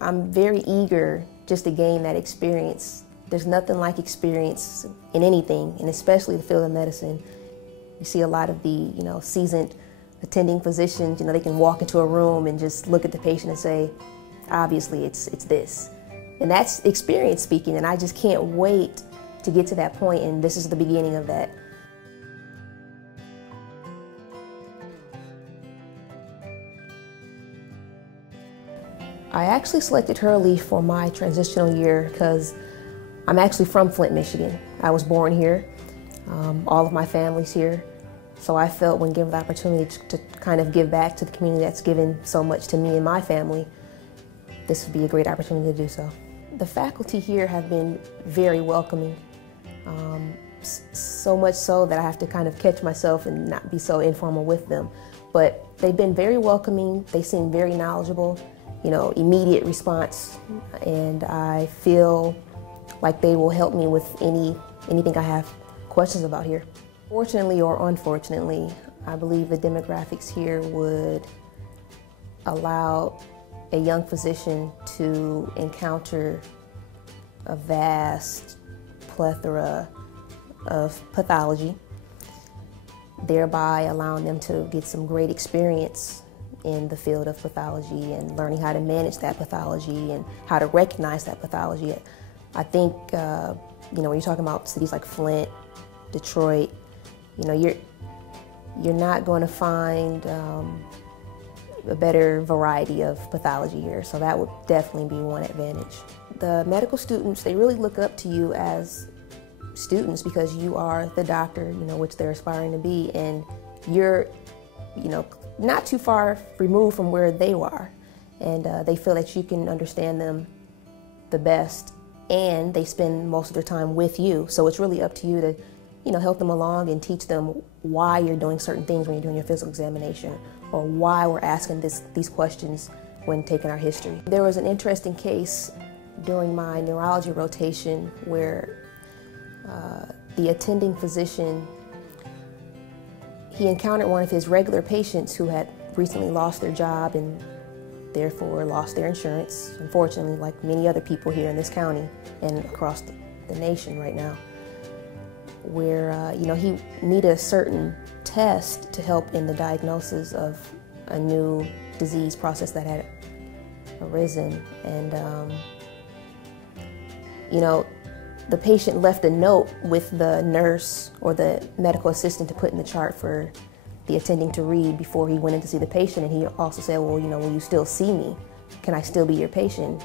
I'm very eager just to gain that experience. There's nothing like experience in anything, and especially the field of medicine. You see a lot of the, seasoned attending physicians, they can walk into a room and just look at the patient and say, obviously it's this. And that's experience speaking, and I just can't wait to get to that point, and this is the beginning of that. I actually selected Hurley for my transitional year because I'm actually from Flint, Michigan. I was born here. All of my family's here. So I felt when given the opportunity to kind of give back to the community that's given so much to me and my family, this would be a great opportunity to do so. The faculty here have been very welcoming. So much so that I have to kind of catch myself and not be so informal with them. But they've been very welcoming. They seem very knowledgeable. Immediate response, and I feel like they will help me with anything I have questions about here. Fortunately or unfortunately, I believe the demographics here would allow a young physician to encounter a vast plethora of pathology, thereby allowing them to get some great experience in the field of pathology and learning how to manage that pathology and how to recognize that pathology. I think, when you're talking about cities like Flint, Detroit, you're not going to find a better variety of pathology here, so that would definitely be one advantage. The medical students, they really look up to you as students because you are the doctor, which they're aspiring to be, and you're, not too far removed from where they are, and they feel that you can understand them the best, and they spend most of their time with you. So it's really up to you to, help them along and teach them why you're doing certain things when you're doing your physical examination, or why we're asking these questions when taking our history. There was an interesting case during my neurology rotation where the attending physician, he encountered one of his regular patients who had recently lost their job and therefore lost their insurance, unfortunately, like many other people here in this county and across the nation right now, where he needed a certain test to help in the diagnosis of a new disease process that had arisen. And the patient left a note with the nurse or the medical assistant to put in the chart for the attending to read before he went in to see the patient. And he also said, well, will you still see me? Can I still be your patient?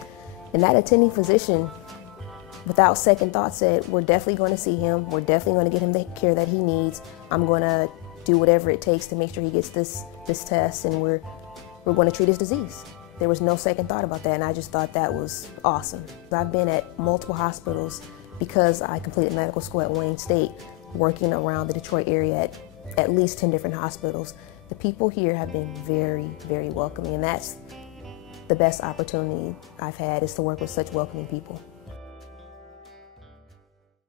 And that attending physician, without second thought, said, we're definitely going to see him. We're definitely going to get him the care that he needs. I'm going to do whatever it takes to make sure he gets this test, and we're going to treat his disease. There was no second thought about that, and I just thought that was awesome. I've been at multiple hospitals because I completed medical school at Wayne State, working around the Detroit area at least 10 different hospitals. The people here have been very, very welcoming, and that's the best opportunity I've had, is to work with such welcoming people.